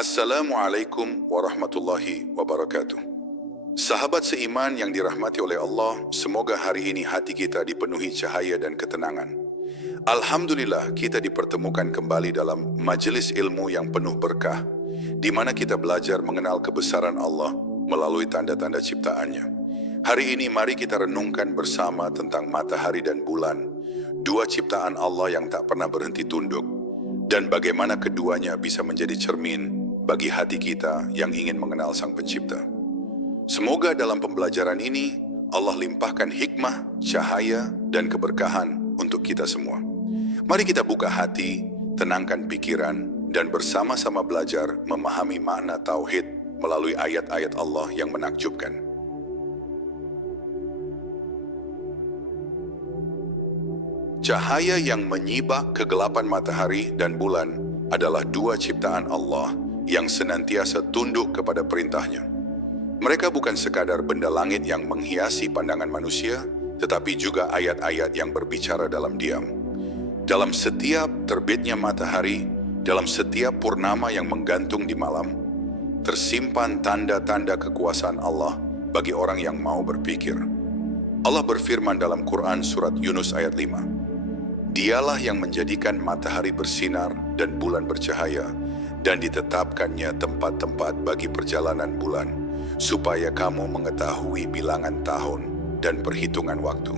Assalamualaikum warahmatullahi wabarakatuh. Sahabat seiman yang dirahmati oleh Allah, semoga hari ini hati kita dipenuhi cahaya dan ketenangan. Alhamdulillah kita dipertemukan kembali dalam majelis ilmu yang penuh berkah, di mana kita belajar mengenal kebesaran Allah melalui tanda-tanda ciptaannya. Hari ini mari kita renungkan bersama tentang matahari dan bulan, dua ciptaan Allah yang tak pernah berhenti tunduk, dan bagaimana keduanya bisa menjadi cermin bagi hati kita yang ingin mengenal Sang Pencipta. Semoga dalam pembelajaran ini Allah limpahkan hikmah, cahaya, dan keberkahan untuk kita semua. Mari kita buka hati, tenangkan pikiran, dan bersama-sama belajar memahami makna tauhid melalui ayat-ayat Allah yang menakjubkan. Cahaya yang menyibak kegelapan matahari dan bulan adalah dua ciptaan Allah yang senantiasa tunduk kepada perintahnya. Mereka bukan sekadar benda langit yang menghiasi pandangan manusia, tetapi juga ayat-ayat yang berbicara dalam diam. Dalam setiap terbitnya matahari, dalam setiap purnama yang menggantung di malam, tersimpan tanda-tanda kekuasaan Allah bagi orang yang mau berpikir. Allah berfirman dalam Quran surat Yunus ayat 5, Dialah yang menjadikan matahari bersinar dan bulan bercahaya, dan ditetapkannya tempat-tempat bagi perjalanan bulan, supaya kamu mengetahui bilangan tahun dan perhitungan waktu.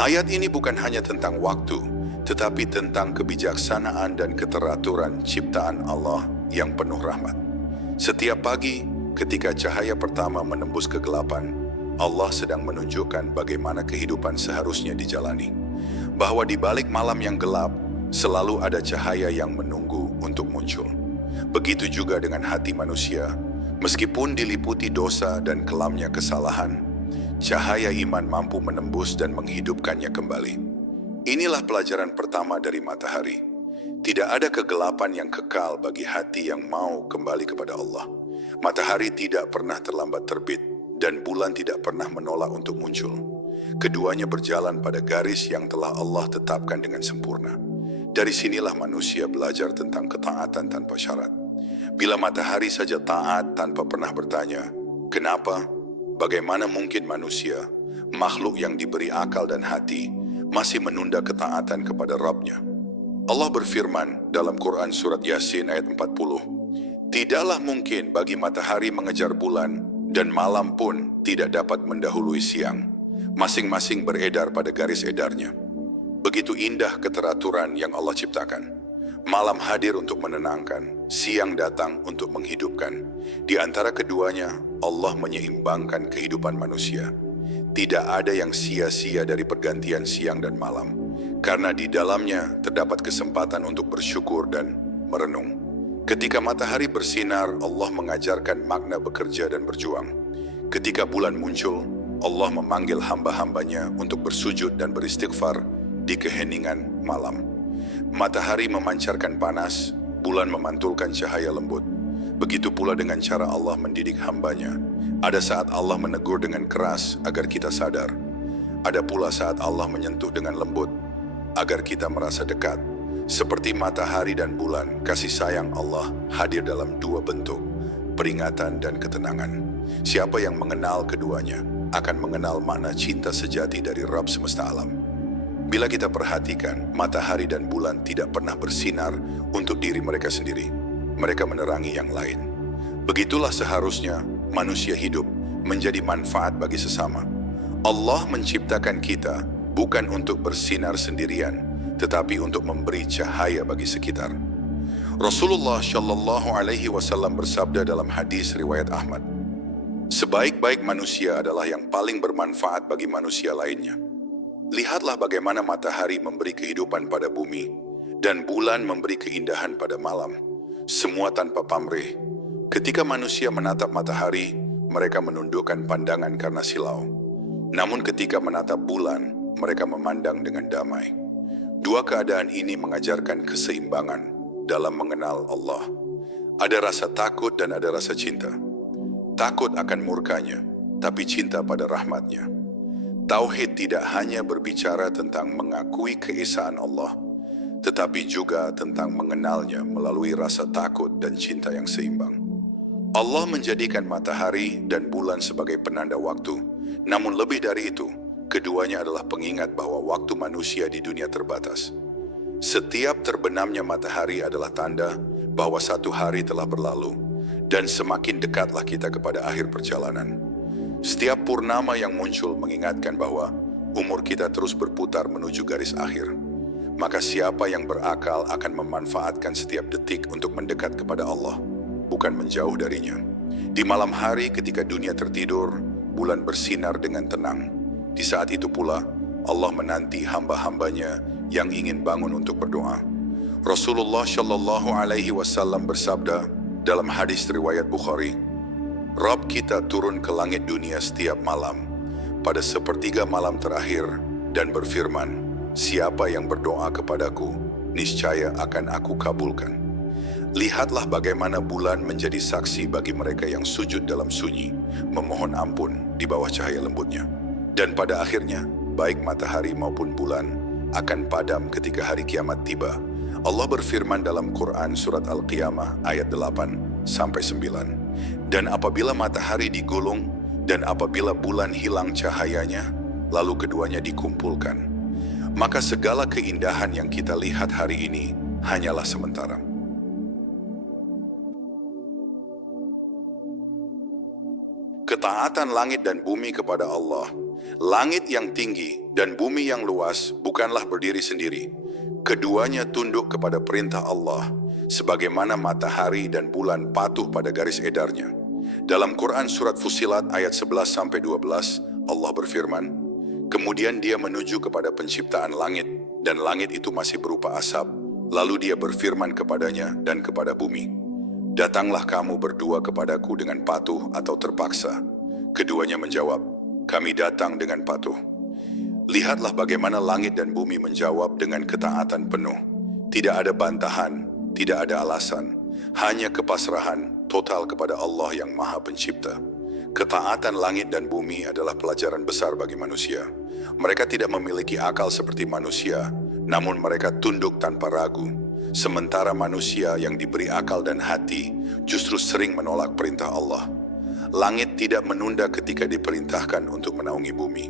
Ayat ini bukan hanya tentang waktu, tetapi tentang kebijaksanaan dan keteraturan ciptaan Allah yang penuh rahmat. Setiap pagi, ketika cahaya pertama menembus kegelapan, Allah sedang menunjukkan bagaimana kehidupan seharusnya dijalani. Bahwa di balik malam yang gelap, selalu ada cahaya yang menunggu untuk muncul. Begitu juga dengan hati manusia, meskipun diliputi dosa dan kelamnya kesalahan, cahaya iman mampu menembus dan menghidupkannya kembali. Inilah pelajaran pertama dari matahari. Tidak ada kegelapan yang kekal bagi hati yang mau kembali kepada Allah. Matahari tidak pernah terlambat terbit, dan bulan tidak pernah menolak untuk muncul. Keduanya berjalan pada garis yang telah Allah tetapkan dengan sempurna. Dari sinilah manusia belajar tentang ketaatan tanpa syarat. Bila matahari saja taat tanpa pernah bertanya, kenapa? Bagaimana mungkin manusia, makhluk yang diberi akal dan hati, masih menunda ketaatan kepada Rabb-Nya? Allah berfirman dalam Quran surat Yasin ayat 40, Tidaklah mungkin bagi matahari mengejar bulan, dan malam pun tidak dapat mendahului siang. Masing-masing beredar pada garis edarnya. Begitu indah keteraturan yang Allah ciptakan. Malam hadir untuk menenangkan, siang datang untuk menghidupkan. Di antara keduanya, Allah menyeimbangkan kehidupan manusia. Tidak ada yang sia-sia dari pergantian siang dan malam, karena di dalamnya terdapat kesempatan untuk bersyukur dan merenung. Ketika matahari bersinar, Allah mengajarkan makna bekerja dan berjuang. Ketika bulan muncul, Allah memanggil hamba-hambanya untuk bersujud dan beristighfar di keheningan malam. Matahari memancarkan panas, bulan memantulkan cahaya lembut. Begitu pula dengan cara Allah mendidik hambanya. Ada saat Allah menegur dengan keras agar kita sadar. Ada pula saat Allah menyentuh dengan lembut agar kita merasa dekat. Seperti matahari dan bulan, kasih sayang Allah hadir dalam dua bentuk, peringatan dan ketenangan. Siapa yang mengenal keduanya akan mengenal makna cinta sejati dari Rabb semesta alam. Bila kita perhatikan, matahari dan bulan tidak pernah bersinar untuk diri mereka sendiri. Mereka menerangi yang lain. Begitulah seharusnya manusia hidup menjadi manfaat bagi sesama. Allah menciptakan kita bukan untuk bersinar sendirian, tetapi untuk memberi cahaya bagi sekitar. Rasulullah Shallallahu Alaihi Wasallam bersabda dalam hadis riwayat Ahmad, Sebaik-baik manusia adalah yang paling bermanfaat bagi manusia lainnya. Lihatlah bagaimana matahari memberi kehidupan pada bumi, dan bulan memberi keindahan pada malam. Semua tanpa pamrih. Ketika manusia menatap matahari, mereka menundukkan pandangan karena silau. Namun ketika menatap bulan, mereka memandang dengan damai. Dua keadaan ini mengajarkan keseimbangan dalam mengenal Allah. Ada rasa takut dan ada rasa cinta. Takut akan murkanya, tapi cinta pada rahmatnya. Tauhid tidak hanya berbicara tentang mengakui keesaan Allah, tetapi juga tentang mengenalnya melalui rasa takut dan cinta yang seimbang. Allah menjadikan matahari dan bulan sebagai penanda waktu, namun lebih dari itu, keduanya adalah pengingat bahwa waktu manusia di dunia terbatas. Setiap terbenamnya matahari adalah tanda bahwa satu hari telah berlalu, dan semakin dekatlah kita kepada akhir perjalanan. Setiap purnama yang muncul mengingatkan bahwa umur kita terus berputar menuju garis akhir. Maka siapa yang berakal akan memanfaatkan setiap detik untuk mendekat kepada Allah, bukan menjauh darinya. Di malam hari ketika dunia tertidur, bulan bersinar dengan tenang. Di saat itu pula, Allah menanti hamba-hambanya yang ingin bangun untuk berdoa. Rasulullah Shallallahu Alaihi Wasallam bersabda dalam hadis riwayat Bukhari, Rabb kita turun ke langit dunia setiap malam pada sepertiga malam terakhir dan berfirman, siapa yang berdoa kepadaku, niscaya akan aku kabulkan. Lihatlah bagaimana bulan menjadi saksi bagi mereka yang sujud dalam sunyi, memohon ampun di bawah cahaya lembutnya. Dan pada akhirnya, baik matahari maupun bulan akan padam ketika hari kiamat tiba. Allah berfirman dalam Quran surat Al-Qiyamah ayat 8-9. Dan apabila matahari digulung dan apabila bulan hilang cahayanya, lalu keduanya dikumpulkan, maka segala keindahan yang kita lihat hari ini hanyalah sementara. Ketaatan langit dan bumi kepada Allah. Langit yang tinggi dan bumi yang luas bukanlah berdiri sendiri. Keduanya tunduk kepada perintah Allah, sebagaimana matahari dan bulan patuh pada garis edarnya. Dalam Quran surat Fussilat ayat 11-12, Allah berfirman, kemudian dia menuju kepada penciptaan langit, dan langit itu masih berupa asap. Lalu dia berfirman kepadanya dan kepada bumi, datanglah kamu berdua kepadaku dengan patuh atau terpaksa. Keduanya menjawab, kami datang dengan patuh. Lihatlah bagaimana langit dan bumi menjawab dengan ketaatan penuh. Tidak ada bantahan, tidak ada alasan, hanya kepasrahan total kepada Allah yang Maha Pencipta. Ketaatan langit dan bumi adalah pelajaran besar bagi manusia. Mereka tidak memiliki akal seperti manusia, namun mereka tunduk tanpa ragu. Sementara manusia yang diberi akal dan hati justru sering menolak perintah Allah. Langit tidak menunda ketika diperintahkan untuk menaungi bumi.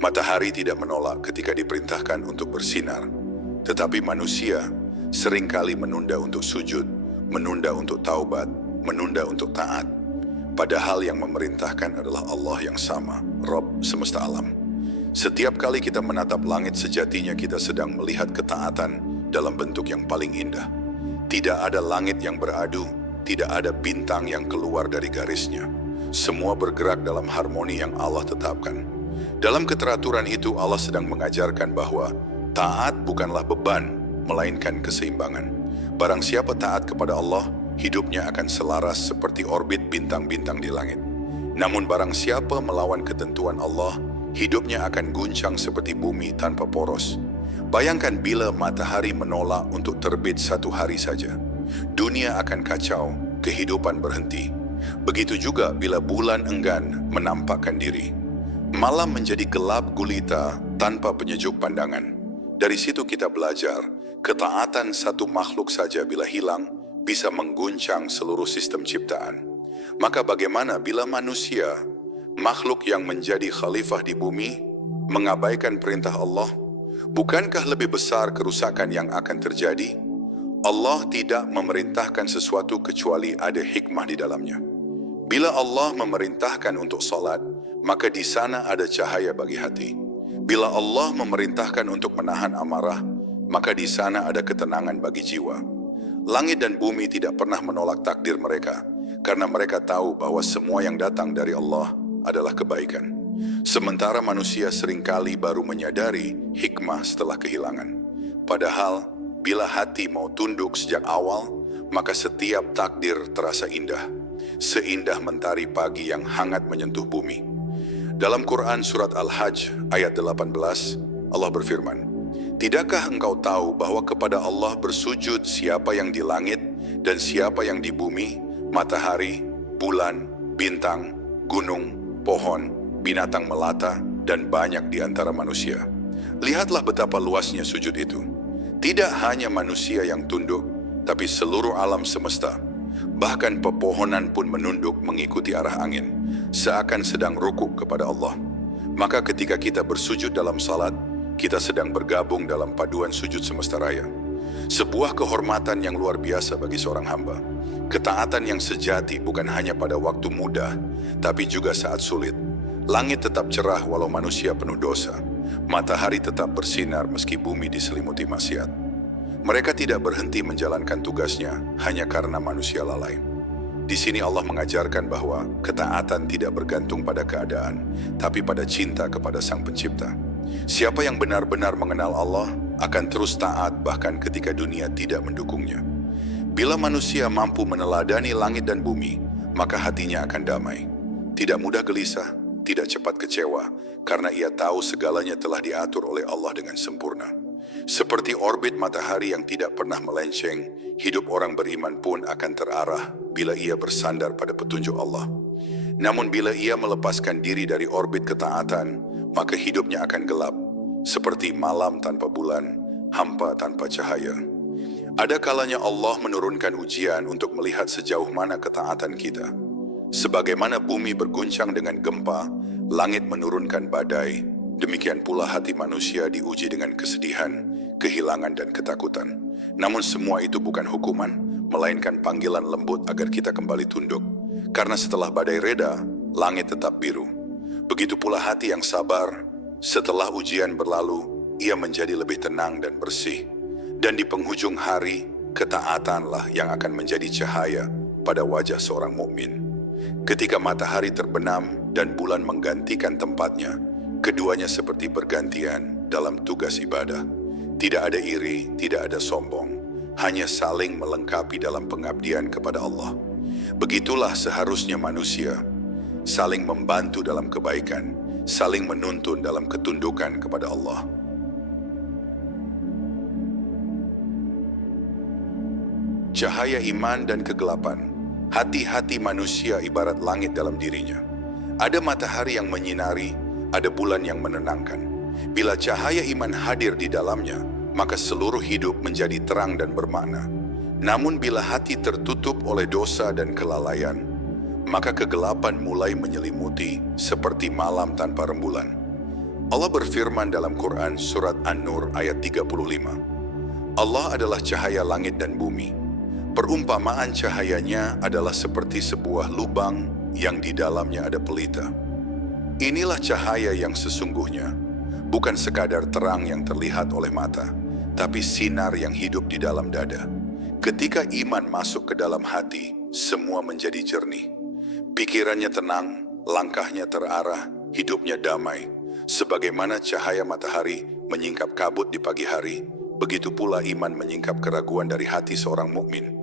Matahari tidak menolak ketika diperintahkan untuk bersinar. Tetapi manusia seringkali menunda untuk sujud, menunda untuk taubat, menunda untuk taat. Padahal yang memerintahkan adalah Allah yang sama, Rabb semesta alam. Setiap kali kita menatap langit, sejatinya kita sedang melihat ketaatan dalam bentuk yang paling indah. Tidak ada langit yang beradu, tidak ada bintang yang keluar dari garisnya. Semua bergerak dalam harmoni yang Allah tetapkan. Dalam keteraturan itu Allah sedang mengajarkan bahwa taat bukanlah beban, melainkan keseimbangan. Barang siapa taat kepada Allah, hidupnya akan selaras seperti orbit bintang-bintang di langit. Namun barang siapa melawan ketentuan Allah, hidupnya akan guncang seperti bumi tanpa poros. Bayangkan bila matahari menolak untuk terbit satu hari saja, dunia akan kacau, kehidupan berhenti. Begitu juga bila bulan enggan menampakkan diri. Malam menjadi gelap gulita tanpa penyejuk pandangan. Dari situ kita belajar, ketaatan satu makhluk saja bila hilang, bisa mengguncang seluruh sistem ciptaan. Maka bagaimana bila manusia, makhluk yang menjadi khalifah di bumi, mengabaikan perintah Allah? Bukankah lebih besar kerusakan yang akan terjadi? Allah tidak memerintahkan sesuatu kecuali ada hikmah di dalamnya. Bila Allah memerintahkan untuk salat, maka di sana ada cahaya bagi hati. Bila Allah memerintahkan untuk menahan amarah, maka di sana ada ketenangan bagi jiwa. Langit dan bumi tidak pernah menolak takdir mereka, karena mereka tahu bahwa semua yang datang dari Allah adalah kebaikan. Sementara manusia seringkali baru menyadari hikmah setelah kehilangan. Padahal, bila hati mau tunduk sejak awal, maka setiap takdir terasa indah. Seindah mentari pagi yang hangat menyentuh bumi. Dalam Quran surat Al-Hajj ayat 18, Allah berfirman, tidakkah engkau tahu bahwa kepada Allah bersujud siapa yang di langit dan siapa yang di bumi, matahari, bulan, bintang, gunung, pohon, binatang melata, dan banyak di antara manusia. Lihatlah betapa luasnya sujud itu. Tidak hanya manusia yang tunduk, tapi seluruh alam semesta. Bahkan pepohonan pun menunduk mengikuti arah angin, seakan sedang rukuk kepada Allah. Maka ketika kita bersujud dalam salat, kita sedang bergabung dalam paduan sujud semesta raya. Sebuah kehormatan yang luar biasa bagi seorang hamba. Ketaatan yang sejati bukan hanya pada waktu mudah, tapi juga saat sulit. Langit tetap cerah walau manusia penuh dosa. Matahari tetap bersinar meski bumi diselimuti maksiat. Mereka tidak berhenti menjalankan tugasnya hanya karena manusia lalai. Di sini Allah mengajarkan bahwa ketaatan tidak bergantung pada keadaan, tapi pada cinta kepada Sang Pencipta. Siapa yang benar-benar mengenal Allah akan terus taat bahkan ketika dunia tidak mendukungnya. Bila manusia mampu meneladani langit dan bumi, maka hatinya akan damai. Tidak mudah gelisah, tidak cepat kecewa, karena ia tahu segalanya telah diatur oleh Allah dengan sempurna. Seperti orbit matahari yang tidak pernah melenceng, hidup orang beriman pun akan terarah bila ia bersandar pada petunjuk Allah. Namun bila ia melepaskan diri dari orbit ketaatan, maka hidupnya akan gelap, seperti malam tanpa bulan, hampa tanpa cahaya. Ada kalanya Allah menurunkan ujian untuk melihat sejauh mana ketaatan kita. Sebagaimana bumi berguncang dengan gempa, langit menurunkan badai, demikian pula hati manusia diuji dengan kesedihan, kehilangan dan ketakutan. Namun semua itu bukan hukuman, melainkan panggilan lembut agar kita kembali tunduk. Karena setelah badai reda, langit tetap biru. Begitu pula hati yang sabar, setelah ujian berlalu, ia menjadi lebih tenang dan bersih. Dan di penghujung hari, ketaatanlah yang akan menjadi cahaya pada wajah seorang mukmin. Ketika matahari terbenam dan bulan menggantikan tempatnya, keduanya seperti bergantian dalam tugas ibadah. Tidak ada iri, tidak ada sombong, hanya saling melengkapi dalam pengabdian kepada Allah. Begitulah seharusnya manusia, saling membantu dalam kebaikan, saling menuntun dalam ketundukan kepada Allah. Cahaya iman dan kegelapan. Hati-hati manusia ibarat langit dalam dirinya. Ada matahari yang menyinari, ada bulan yang menenangkan. Bila cahaya iman hadir di dalamnya, maka seluruh hidup menjadi terang dan bermakna. Namun bila hati tertutup oleh dosa dan kelalaian, maka kegelapan mulai menyelimuti seperti malam tanpa rembulan. Allah berfirman dalam Quran surat An-Nur ayat 35. Allah adalah cahaya langit dan bumi. Perumpamaan cahayanya adalah seperti sebuah lubang yang di dalamnya ada pelita. Inilah cahaya yang sesungguhnya, bukan sekadar terang yang terlihat oleh mata, tapi sinar yang hidup di dalam dada. Ketika iman masuk ke dalam hati, semua menjadi jernih. Pikirannya tenang, langkahnya terarah, hidupnya damai. Sebagaimana cahaya matahari menyingkap kabut di pagi hari, begitu pula iman menyingkap keraguan dari hati seorang mukmin.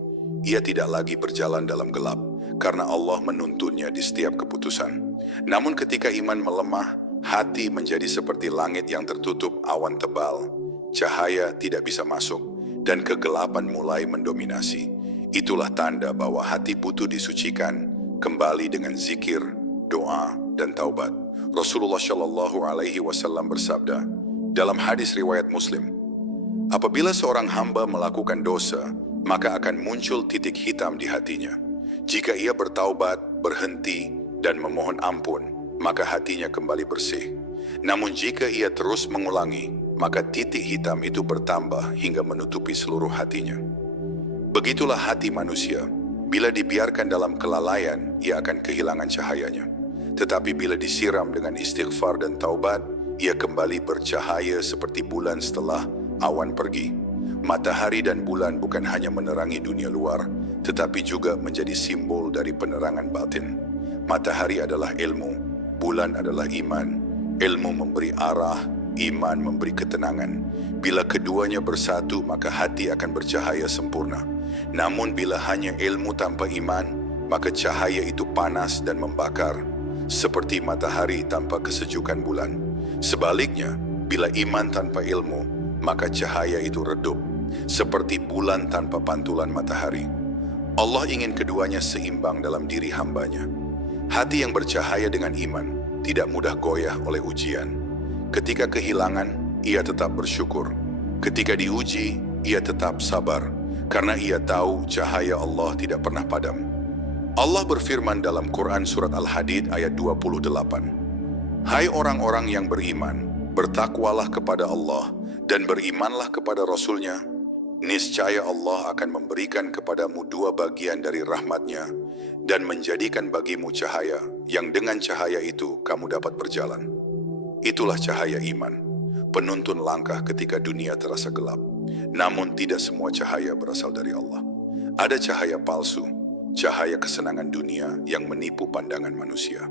Ia tidak lagi berjalan dalam gelap, karena Allah menuntunnya di setiap keputusan. Namun ketika iman melemah, hati menjadi seperti langit yang tertutup awan tebal. Cahaya tidak bisa masuk, dan kegelapan mulai mendominasi. Itulah tanda bahwa hati butuh disucikan, kembali dengan zikir, doa, dan taubat. Rasulullah Shallallahu Alaihi Wasallam bersabda dalam hadis riwayat Muslim, apabila seorang hamba melakukan dosa, maka akan muncul titik hitam di hatinya. Jika ia bertaubat, berhenti, dan memohon ampun, maka hatinya kembali bersih. Namun jika ia terus mengulangi, maka titik hitam itu bertambah hingga menutupi seluruh hatinya. Begitulah hati manusia. Bila dibiarkan dalam kelalaian, ia akan kehilangan cahayanya. Tetapi bila disiram dengan istighfar dan taubat, ia kembali bercahaya seperti bulan setelah awan pergi. Matahari dan bulan bukan hanya menerangi dunia luar, tetapi juga menjadi simbol dari penerangan batin. Matahari adalah ilmu, bulan adalah iman. Ilmu memberi arah, iman memberi ketenangan. Bila keduanya bersatu, maka hati akan bercahaya sempurna. Namun bila hanya ilmu tanpa iman, maka cahaya itu panas dan membakar, seperti matahari tanpa kesejukan bulan. Sebaliknya, bila iman tanpa ilmu, maka cahaya itu redup, seperti bulan tanpa pantulan matahari. Allah ingin keduanya seimbang dalam diri hambanya. Hati yang bercahaya dengan iman tidak mudah goyah oleh ujian. Ketika kehilangan, ia tetap bersyukur. Ketika diuji, ia tetap sabar, karena ia tahu cahaya Allah tidak pernah padam. Allah berfirman dalam Quran Surat Al-Hadid ayat 28, "Hai orang-orang yang beriman, bertakwalah kepada Allah dan berimanlah kepada Rasul-Nya. Niscaya Allah akan memberikan kepadamu 2 bagian dari rahmat-Nya dan menjadikan bagimu cahaya yang dengan cahaya itu kamu dapat berjalan." Itulah cahaya iman, penuntun langkah ketika dunia terasa gelap. Namun tidak semua cahaya berasal dari Allah. Ada cahaya palsu, cahaya kesenangan dunia yang menipu pandangan manusia.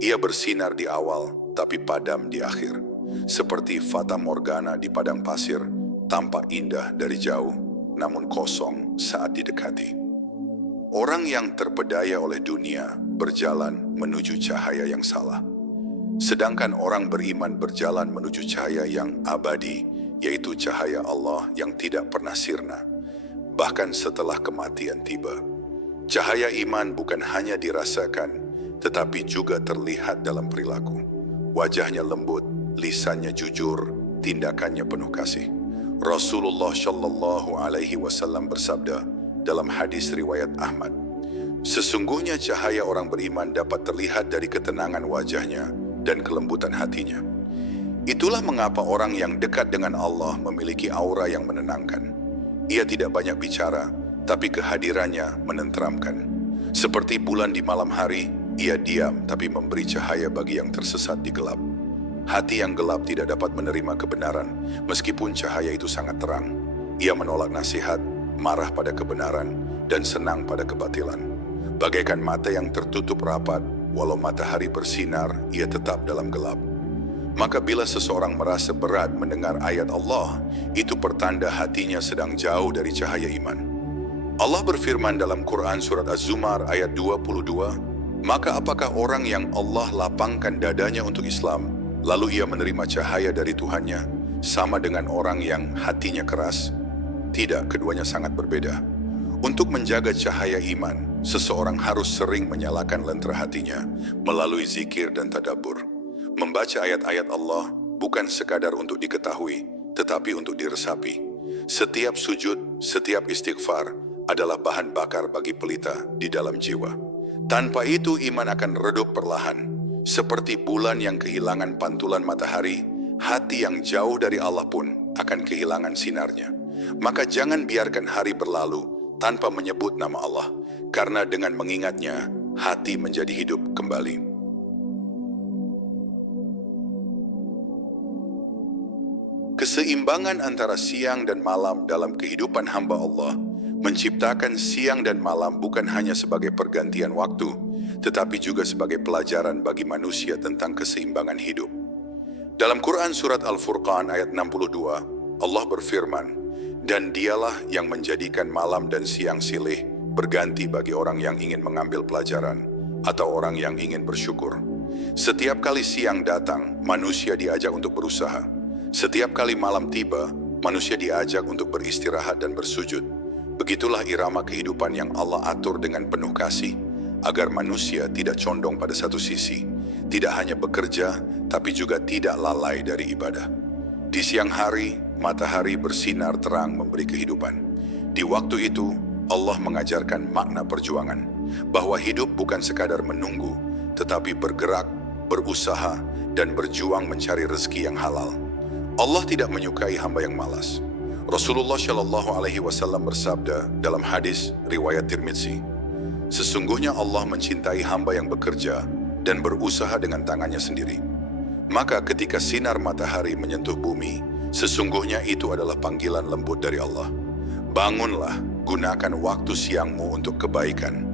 Ia bersinar di awal tapi padam di akhir. Seperti fata morgana di padang pasir, tampak indah dari jauh, namun kosong saat didekati. Orang yang terpedaya oleh dunia berjalan menuju cahaya yang salah. Sedangkan orang beriman berjalan menuju cahaya yang abadi, yaitu cahaya Allah yang tidak pernah sirna, bahkan setelah kematian tiba. Cahaya iman bukan hanya dirasakan, tetapi juga terlihat dalam perilaku. Wajahnya lembut, lisannya jujur, tindakannya penuh kasih. Rasulullah Shallallahu Alaihi Wasallam bersabda dalam hadis riwayat Ahmad, "Sesungguhnya cahaya orang beriman dapat terlihat dari ketenangan wajahnya dan kelembutan hatinya." Itulah mengapa orang yang dekat dengan Allah memiliki aura yang menenangkan. Ia tidak banyak bicara, tapi kehadirannya menenteramkan. Seperti bulan di malam hari, ia diam tapi memberi cahaya bagi yang tersesat di gelap. Hati yang gelap tidak dapat menerima kebenaran, meskipun cahaya itu sangat terang. Ia menolak nasihat, marah pada kebenaran, dan senang pada kebatilan. Bagaikan mata yang tertutup rapat, walau matahari bersinar, ia tetap dalam gelap. Maka bila seseorang merasa berat mendengar ayat Allah, itu pertanda hatinya sedang jauh dari cahaya iman. Allah berfirman dalam Quran Surat Az-Zumar ayat 22, "Maka apakah orang yang Allah lapangkan dadanya untuk Islam, lalu ia menerima cahaya dari Tuhannya, sama dengan orang yang hatinya keras? Tidak, keduanya sangat berbeda." Untuk menjaga cahaya iman, seseorang harus sering menyalakan lentera hatinya melalui zikir dan tadabbur. Membaca ayat-ayat Allah bukan sekadar untuk diketahui, tetapi untuk diresapi. Setiap sujud, setiap istighfar adalah bahan bakar bagi pelita di dalam jiwa. Tanpa itu iman akan redup perlahan. Seperti bulan yang kehilangan pantulan matahari, hati yang jauh dari Allah pun akan kehilangan sinarnya. Maka jangan biarkan hari berlalu tanpa menyebut nama Allah, karena dengan mengingatnya, hati menjadi hidup kembali. Keseimbangan antara siang dan malam dalam kehidupan hamba Allah menciptakan siang dan malam bukan hanya sebagai pergantian waktu, tetapi juga sebagai pelajaran bagi manusia tentang keseimbangan hidup. Dalam Quran Surat Al-Furqan ayat 62, Allah berfirman, "Dan dialah yang menjadikan malam dan siang silih berganti bagi orang yang ingin mengambil pelajaran atau orang yang ingin bersyukur. Setiap kali siang datang, manusia diajak untuk berusaha. Setiap kali malam tiba, manusia diajak untuk beristirahat dan bersujud. Begitulah irama kehidupan yang Allah atur dengan penuh kasih, agar manusia tidak condong pada satu sisi, tidak hanya bekerja, tapi juga tidak lalai dari ibadah. Di siang hari, matahari bersinar terang memberi kehidupan. Di waktu itu, Allah mengajarkan makna perjuangan, bahwa hidup bukan sekadar menunggu, tetapi bergerak, berusaha, dan berjuang mencari rezeki yang halal. Allah tidak menyukai hamba yang malas. Rasulullah Shallallahu Alaihi Wasallam bersabda dalam hadis riwayat Tirmidzi, "Sesungguhnya Allah mencintai hamba yang bekerja dan berusaha dengan tangannya sendiri." Maka ketika sinar matahari menyentuh bumi, sesungguhnya itu adalah panggilan lembut dari Allah. Bangunlah, gunakan waktu siangmu untuk kebaikan.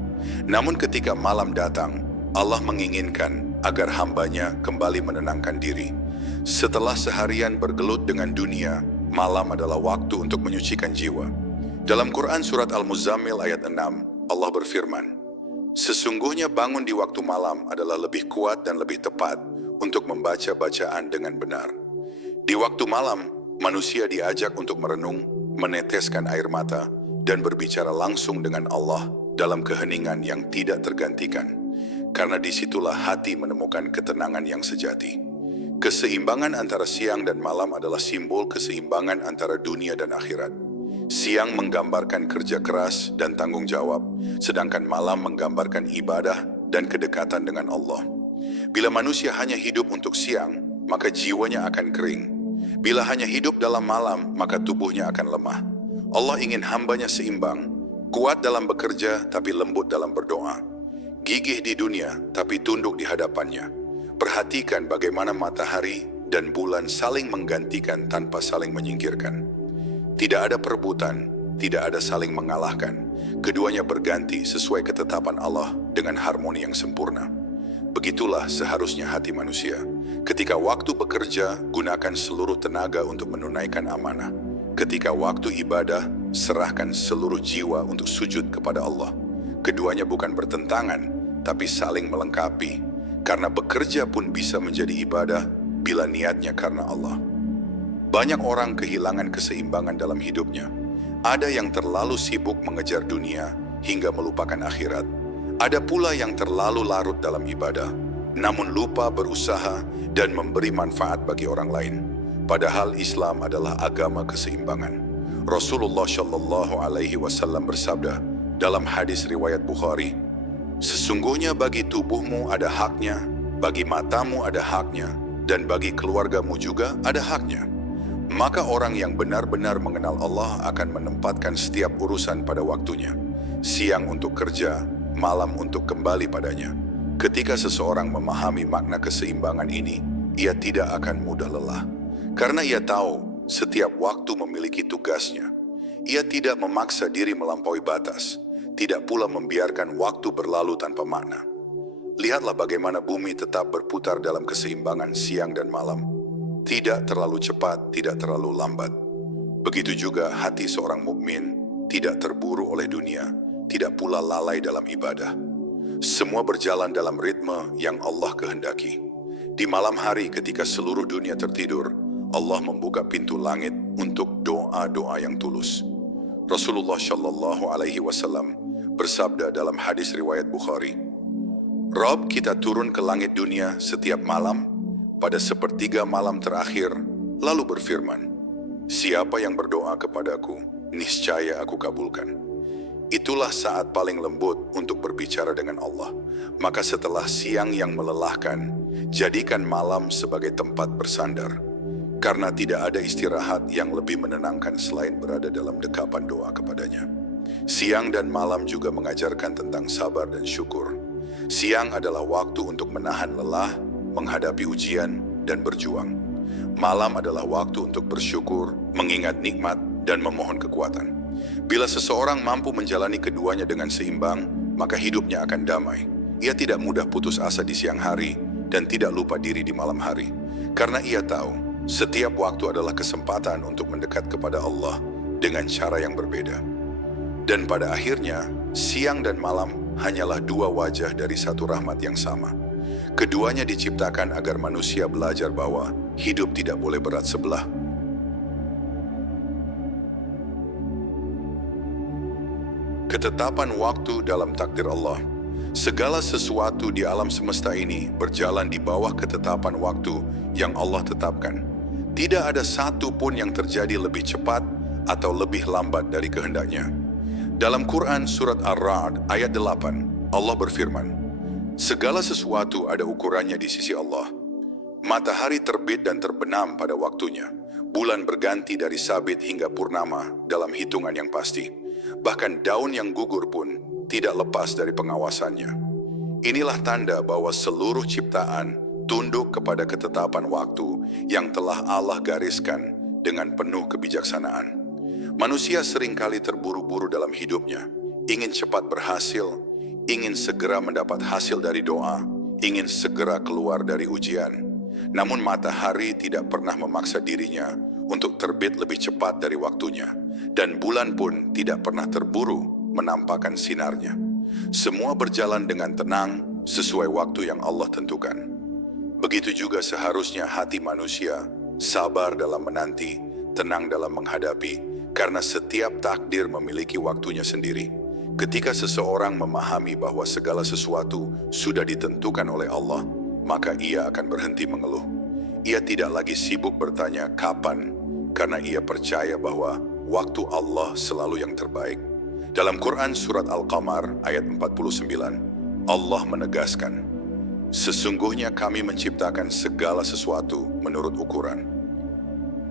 Namun ketika malam datang, Allah menginginkan agar hambanya kembali menenangkan diri. Setelah seharian bergelut dengan dunia, malam adalah waktu untuk menyucikan jiwa. Dalam Quran Surat Al-Muzammil ayat 6, Allah berfirman, "Sesungguhnya bangun di waktu malam adalah lebih kuat dan lebih tepat untuk membaca bacaan dengan benar." Di waktu malam, manusia diajak untuk merenung, meneteskan air mata, dan berbicara langsung dengan Allah dalam keheningan yang tidak tergantikan. Karena disitulah hati menemukan ketenangan yang sejati. Keseimbangan antara siang dan malam adalah simbol keseimbangan antara dunia dan akhirat. Siang menggambarkan kerja keras dan tanggung jawab, sedangkan malam menggambarkan ibadah dan kedekatan dengan Allah. Bila manusia hanya hidup untuk siang, maka jiwanya akan kering. Bila hanya hidup dalam malam, maka tubuhnya akan lemah. Allah ingin hambanya seimbang, kuat dalam bekerja tapi lembut dalam berdoa. Gigih di dunia tapi tunduk di hadapannya. Perhatikan bagaimana matahari dan bulan saling menggantikan tanpa saling menyingkirkan. Tidak ada perebutan, tidak ada saling mengalahkan. Keduanya berganti sesuai ketetapan Allah dengan harmoni yang sempurna. Begitulah seharusnya hati manusia. Ketika waktu bekerja, gunakan seluruh tenaga untuk menunaikan amanah. Ketika waktu ibadah, serahkan seluruh jiwa untuk sujud kepada Allah. Keduanya bukan bertentangan, tapi saling melengkapi. Karena bekerja pun bisa menjadi ibadah bila niatnya karena Allah. Banyak orang kehilangan keseimbangan dalam hidupnya. Ada yang terlalu sibuk mengejar dunia hingga melupakan akhirat. Ada pula yang terlalu larut dalam ibadah, namun lupa berusaha dan memberi manfaat bagi orang lain. Padahal Islam adalah agama keseimbangan. Rasulullah Shallallahu Alaihi Wasallam bersabda dalam hadis riwayat Bukhari, "Sesungguhnya bagi tubuhmu ada haknya, bagi matamu ada haknya, dan bagi keluargamu juga ada haknya." Maka orang yang benar-benar mengenal Allah akan menempatkan setiap urusan pada waktunya. Siang untuk kerja, malam untuk kembali padanya. Ketika seseorang memahami makna keseimbangan ini, ia tidak akan mudah lelah. Karena ia tahu setiap waktu memiliki tugasnya. Ia tidak memaksa diri melampaui batas, tidak pula membiarkan waktu berlalu tanpa makna. Lihatlah bagaimana bumi tetap berputar dalam keseimbangan siang dan malam. Tidak terlalu cepat, tidak terlalu lambat. Begitu juga hati seorang mukmin tidak terburu oleh dunia, tidak pula lalai dalam ibadah. Semua berjalan dalam ritme yang Allah kehendaki. Di malam hari ketika seluruh dunia tertidur, Allah membuka pintu langit untuk doa-doa yang tulus. Rasulullah Shallallahu Alaihi Wasallam bersabda dalam hadis riwayat Bukhari, "Rabb kita turun ke langit dunia setiap malam pada sepertiga malam terakhir, lalu berfirman, 'Siapa yang berdoa kepadaku, niscaya aku kabulkan.' Itulah saat paling lembut untuk berbicara dengan Allah. Maka setelah siang yang melelahkan, jadikan malam sebagai tempat bersandar. Karena tidak ada istirahat yang lebih menenangkan selain berada dalam dekapan doa kepadanya. Siang dan malam juga mengajarkan tentang sabar dan syukur. Siang adalah waktu untuk menahan lelah, menghadapi ujian, dan berjuang. Malam adalah waktu untuk bersyukur, mengingat nikmat, dan memohon kekuatan. Bila seseorang mampu menjalani keduanya dengan seimbang, maka hidupnya akan damai. Ia tidak mudah putus asa di siang hari, dan tidak lupa diri di malam hari. Karena ia tahu, setiap waktu adalah kesempatan untuk mendekat kepada Allah dengan cara yang berbeda. Dan pada akhirnya, siang dan malam hanyalah dua wajah dari satu rahmat yang sama. Keduanya diciptakan agar manusia belajar bahwa hidup tidak boleh berat sebelah. Ketetapan waktu dalam takdir Allah. Segala sesuatu di alam semesta ini berjalan di bawah ketetapan waktu yang Allah tetapkan. Tidak ada satu pun yang terjadi lebih cepat atau lebih lambat dari kehendaknya. Dalam Quran surat Ar-Ra'd ayat 8, Allah berfirman, "Segala sesuatu ada ukurannya di sisi Allah. Matahari terbit dan terbenam pada waktunya. Bulan berganti dari sabit hingga purnama dalam hitungan yang pasti. Bahkan daun yang gugur pun tidak lepas dari pengawasannya." Inilah tanda bahwa seluruh ciptaan tunduk kepada ketetapan waktu yang telah Allah gariskan dengan penuh kebijaksanaan. Manusia seringkali terburu-buru dalam hidupnya, ingin cepat berhasil, ingin segera mendapat hasil dari doa, ingin segera keluar dari ujian. Namun matahari tidak pernah memaksa dirinya untuk terbit lebih cepat dari waktunya, dan bulan pun tidak pernah terburu menampakkan sinarnya. Semua berjalan dengan tenang sesuai waktu yang Allah tentukan. Begitu juga seharusnya hati manusia, sabar dalam menanti, tenang dalam menghadapi, karena setiap takdir memiliki waktunya sendiri. Ketika seseorang memahami bahwa segala sesuatu sudah ditentukan oleh Allah, maka ia akan berhenti mengeluh. Ia tidak lagi sibuk bertanya kapan, karena ia percaya bahwa waktu Allah selalu yang terbaik. Dalam Quran Surat Al-Qamar ayat 49, Allah menegaskan, sesungguhnya kami menciptakan segala sesuatu menurut ukuran.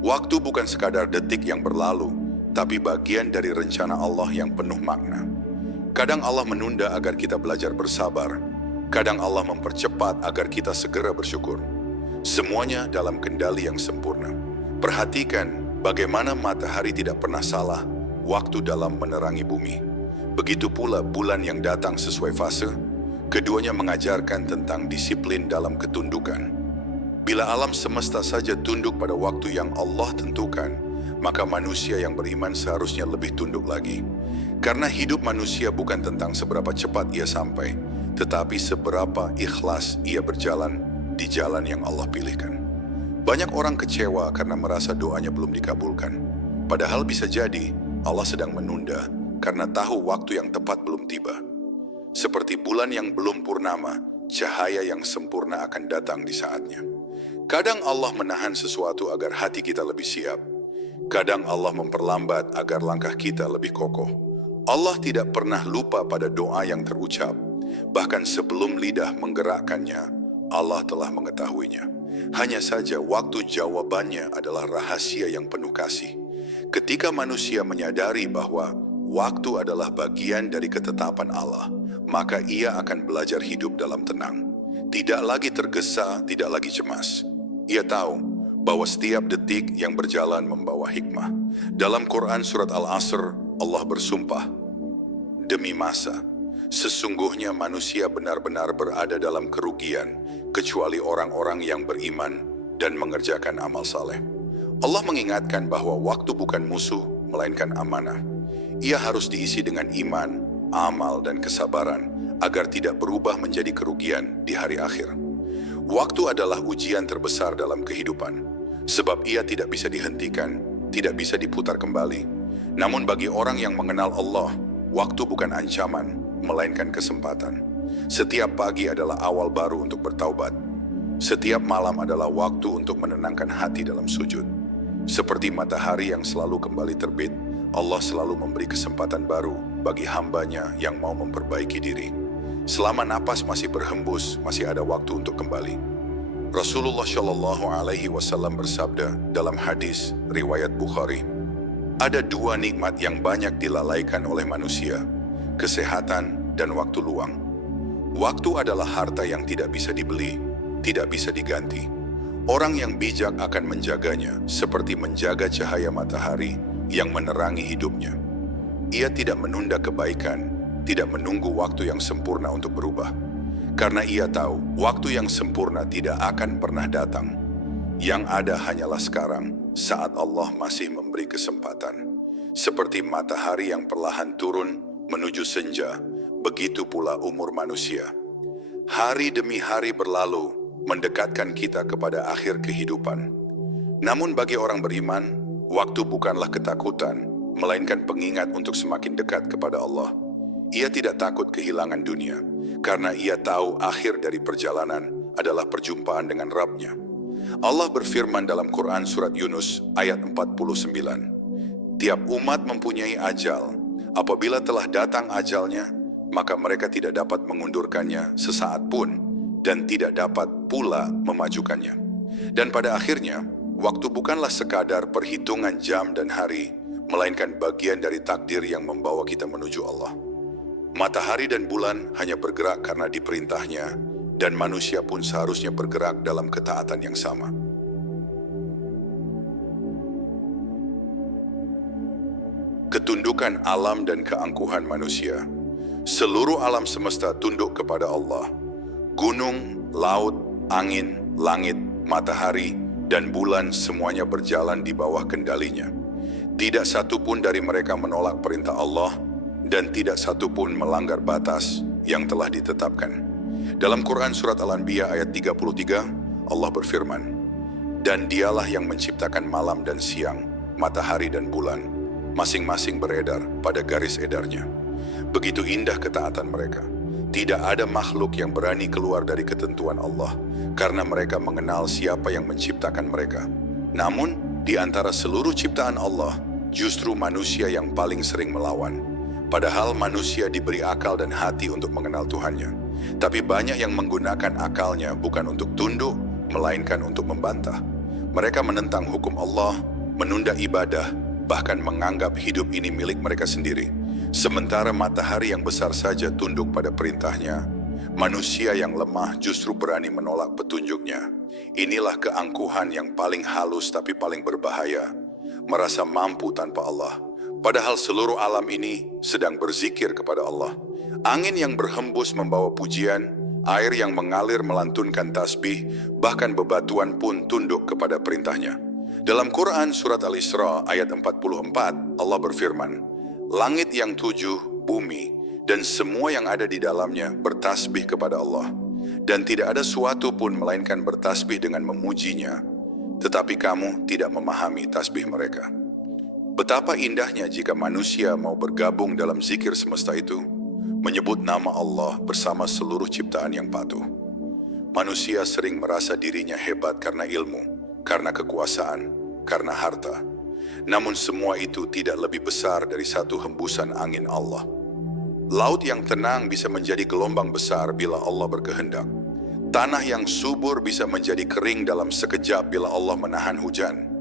Waktu bukan sekadar detik yang berlalu, tapi bagian dari rencana Allah yang penuh makna. Kadang Allah menunda agar kita belajar bersabar, kadang Allah mempercepat agar kita segera bersyukur. Semuanya dalam kendali yang sempurna. Perhatikan bagaimana matahari tidak pernah salah waktu dalam menerangi bumi. Begitu pula bulan yang datang sesuai fase. Keduanya mengajarkan tentang disiplin dalam ketundukan. Bila alam semesta saja tunduk pada waktu yang Allah tentukan, maka manusia yang beriman seharusnya lebih tunduk lagi. Karena hidup manusia bukan tentang seberapa cepat ia sampai, tetapi seberapa ikhlas ia berjalan di jalan yang Allah pilihkan. Banyak orang kecewa karena merasa doanya belum dikabulkan. Padahal bisa jadi Allah sedang menunda karena tahu waktu yang tepat belum tiba. Seperti bulan yang belum purnama, cahaya yang sempurna akan datang di saatnya. Kadang Allah menahan sesuatu agar hati kita lebih siap. Kadang Allah memperlambat agar langkah kita lebih kokoh. Allah tidak pernah lupa pada doa yang terucap. Bahkan sebelum lidah menggerakkannya, Allah telah mengetahuinya. Hanya saja waktu jawabannya adalah rahasia yang penuh kasih. Ketika manusia menyadari bahwa waktu adalah bagian dari ketetapan Allah, maka ia akan belajar hidup dalam tenang. Tidak lagi tergesa, tidak lagi cemas. Ia tahu bahwa setiap detik yang berjalan membawa hikmah. Dalam Quran Surat Al-Asr, Allah bersumpah, demi masa, sesungguhnya manusia benar-benar berada dalam kerugian, kecuali orang-orang yang beriman dan mengerjakan amal saleh. Allah mengingatkan bahwa waktu bukan musuh, melainkan amanah. Ia harus diisi dengan iman, amal, dan kesabaran, agar tidak berubah menjadi kerugian di hari akhir. Waktu adalah ujian terbesar dalam kehidupan, sebab ia tidak bisa dihentikan, tidak bisa diputar kembali. Namun bagi orang yang mengenal Allah, waktu bukan ancaman, melainkan kesempatan. Setiap pagi adalah awal baru untuk bertaubat. Setiap malam adalah waktu untuk menenangkan hati dalam sujud. Seperti matahari yang selalu kembali terbit, Allah selalu memberi kesempatan baru bagi hambanya yang mau memperbaiki diri. Selama napas masih berhembus, masih ada waktu untuk kembali. Rasulullah Shallallahu Alaihi Wasallam bersabda dalam hadis riwayat Bukhari, ada dua nikmat yang banyak dilalaikan oleh manusia, kesehatan dan waktu luang. Waktu adalah harta yang tidak bisa dibeli, tidak bisa diganti. Orang yang bijak akan menjaganya seperti menjaga cahaya matahari yang menerangi hidupnya. Ia tidak menunda kebaikan, tidak menunggu waktu yang sempurna untuk berubah. Karena ia tahu waktu yang sempurna tidak akan pernah datang. Yang ada hanyalah sekarang, saat Allah masih memberi kesempatan. Seperti matahari yang perlahan turun menuju senja, begitu pula umur manusia. Hari demi hari berlalu, mendekatkan kita kepada akhir kehidupan. Namun bagi orang beriman, waktu bukanlah ketakutan, melainkan pengingat untuk semakin dekat kepada Allah. Ia tidak takut kehilangan dunia, karena ia tahu akhir dari perjalanan adalah perjumpaan dengan Rabb-Nya. Allah berfirman dalam Quran Surat Yunus ayat 49, tiap umat mempunyai ajal. Apabila telah datang ajalnya, maka mereka tidak dapat mengundurkannya sesaat pun, dan tidak dapat pula memajukannya. Dan pada akhirnya, waktu bukanlah sekadar perhitungan jam dan hari, melainkan bagian dari takdir yang membawa kita menuju Allah. Matahari dan bulan hanya bergerak karena diperintahnya, dan manusia pun seharusnya bergerak dalam ketaatan yang sama. Ketundukan alam dan keangkuhan manusia. Seluruh alam semesta tunduk kepada Allah. Gunung, laut, angin, langit, matahari, dan bulan semuanya berjalan di bawah kendalinya. Tidak satu pun dari mereka menolak perintah Allah, dan tidak satu pun melanggar batas yang telah ditetapkan. Dalam Quran Surat Al-Anbiya ayat 33, Allah berfirman, dan dialah yang menciptakan malam dan siang, matahari dan bulan, masing-masing beredar pada garis edarnya. Begitu indah ketaatan mereka. Tidak ada makhluk yang berani keluar dari ketentuan Allah, karena mereka mengenal siapa yang menciptakan mereka. Namun, di antara seluruh ciptaan Allah, justru manusia yang paling sering melawan. Padahal manusia diberi akal dan hati untuk mengenal Tuhannya. Tapi banyak yang menggunakan akalnya bukan untuk tunduk, melainkan untuk membantah. Mereka menentang hukum Allah, menunda ibadah, bahkan menganggap hidup ini milik mereka sendiri. Sementara matahari yang besar saja tunduk pada perintahnya, manusia yang lemah justru berani menolak petunjuknya. Inilah keangkuhan yang paling halus tapi paling berbahaya. Merasa mampu tanpa Allah. Padahal seluruh alam ini sedang berzikir kepada Allah. Angin yang berhembus membawa pujian, air yang mengalir melantunkan tasbih, bahkan bebatuan pun tunduk kepada perintahnya. Dalam Quran Surat Al-Isra ayat 44, Allah berfirman, "Langit yang 7, bumi, dan semua yang ada di dalamnya bertasbih kepada Allah. Dan tidak ada suatu pun melainkan bertasbih dengan memujinya. Tetapi kamu tidak memahami tasbih mereka." Betapa indahnya jika manusia mau bergabung dalam zikir semesta itu, menyebut nama Allah bersama seluruh ciptaan yang patuh. Manusia sering merasa dirinya hebat karena ilmu, karena kekuasaan, karena harta. Namun semua itu tidak lebih besar dari satu hembusan angin Allah. Laut yang tenang bisa menjadi gelombang besar bila Allah berkehendak. Tanah yang subur bisa menjadi kering dalam sekejap bila Allah menahan hujan.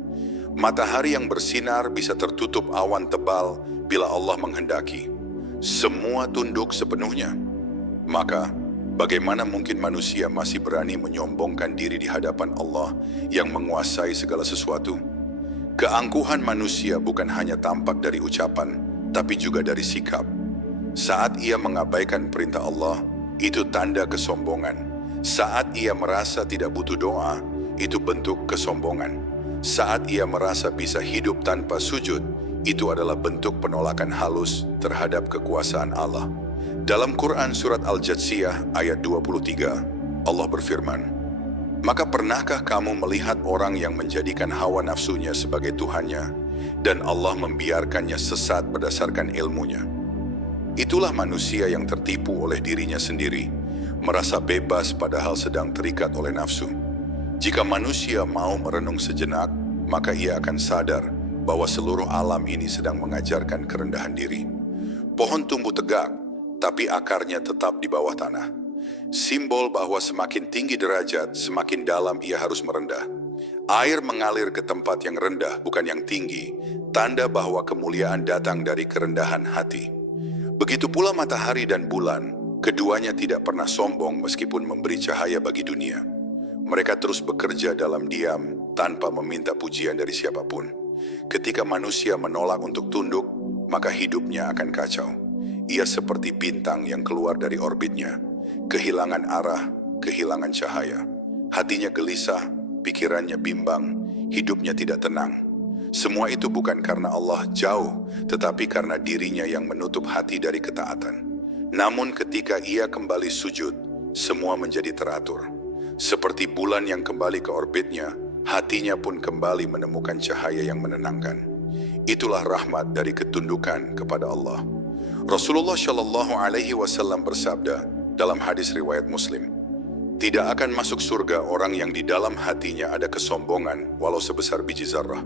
Matahari yang bersinar bisa tertutup awan tebal bila Allah menghendaki. Semua tunduk sepenuhnya. Maka, bagaimana mungkin manusia masih berani menyombongkan diri di hadapan Allah yang menguasai segala sesuatu? Keangkuhan manusia bukan hanya tampak dari ucapan, tapi juga dari sikap. Saat ia mengabaikan perintah Allah, itu tanda kesombongan. Saat ia merasa tidak butuh doa, itu bentuk kesombongan. Saat ia merasa bisa hidup tanpa sujud, itu adalah bentuk penolakan halus terhadap kekuasaan Allah. Dalam Quran Surat Al-Jathiyah ayat 23, Allah berfirman, "Maka pernahkah kamu melihat orang yang menjadikan hawa nafsunya sebagai Tuhannya, dan Allah membiarkannya sesat berdasarkan ilmunya?" Itulah manusia yang tertipu oleh dirinya sendiri, merasa bebas padahal sedang terikat oleh nafsu. Jika manusia mau merenung sejenak, maka ia akan sadar bahwa seluruh alam ini sedang mengajarkan kerendahan diri. Pohon tumbuh tegak, tapi akarnya tetap di bawah tanah. Simbol bahwa semakin tinggi derajat, semakin dalam ia harus merendah. Air mengalir ke tempat yang rendah, bukan yang tinggi, tanda bahwa kemuliaan datang dari kerendahan hati. Begitu pula matahari dan bulan, keduanya tidak pernah sombong meskipun memberi cahaya bagi dunia. Mereka terus bekerja dalam diam tanpa meminta pujian dari siapapun. Ketika manusia menolak untuk tunduk, maka hidupnya akan kacau. Ia seperti bintang yang keluar dari orbitnya, kehilangan arah, kehilangan cahaya. Hatinya gelisah, pikirannya bimbang, hidupnya tidak tenang. Semua itu bukan karena Allah jauh, tetapi karena dirinya yang menutup hati dari ketaatan. Namun ketika ia kembali sujud, semua menjadi teratur. Seperti bulan yang kembali ke orbitnya, hatinya pun kembali menemukan cahaya yang menenangkan. Itulah rahmat dari ketundukan kepada Allah. Rasulullah Shallallahu Alaihi Wasallam bersabda dalam hadis riwayat Muslim, "Tidak akan masuk surga orang yang di dalam hatinya ada kesombongan walau sebesar biji zarrah."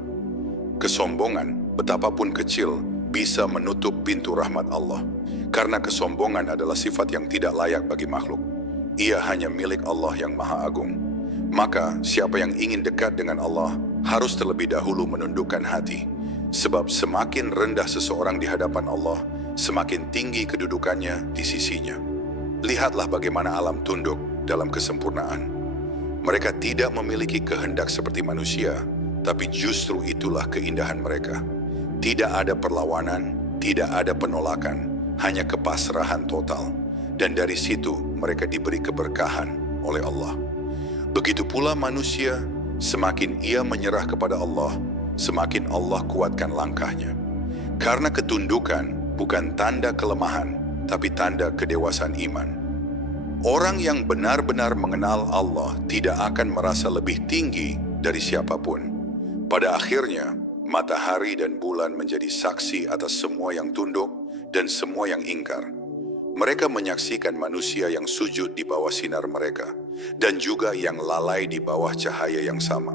Kesombongan, betapapun kecil, bisa menutup pintu rahmat Allah. Karena kesombongan adalah sifat yang tidak layak bagi makhluk. Ia hanya milik Allah yang Maha Agung. Maka siapa yang ingin dekat dengan Allah harus terlebih dahulu menundukkan hati. Sebab semakin rendah seseorang di hadapan Allah, semakin tinggi kedudukannya di sisinya. Lihatlah bagaimana alam tunduk dalam kesempurnaan. Mereka tidak memiliki kehendak seperti manusia, tapi justru itulah keindahan mereka. Tidak ada perlawanan, tidak ada penolakan, hanya kepasrahan total. Dan dari situ mereka diberi keberkahan oleh Allah. Begitu pula manusia, semakin ia menyerah kepada Allah, semakin Allah kuatkan langkahnya. Karena ketundukan bukan tanda kelemahan, tapi tanda kedewasaan iman. Orang yang benar-benar mengenal Allah tidak akan merasa lebih tinggi dari siapapun. Pada akhirnya, matahari dan bulan menjadi saksi atas semua yang tunduk dan semua yang ingkar. Mereka menyaksikan manusia yang sujud di bawah sinar mereka, dan juga yang lalai di bawah cahaya yang sama.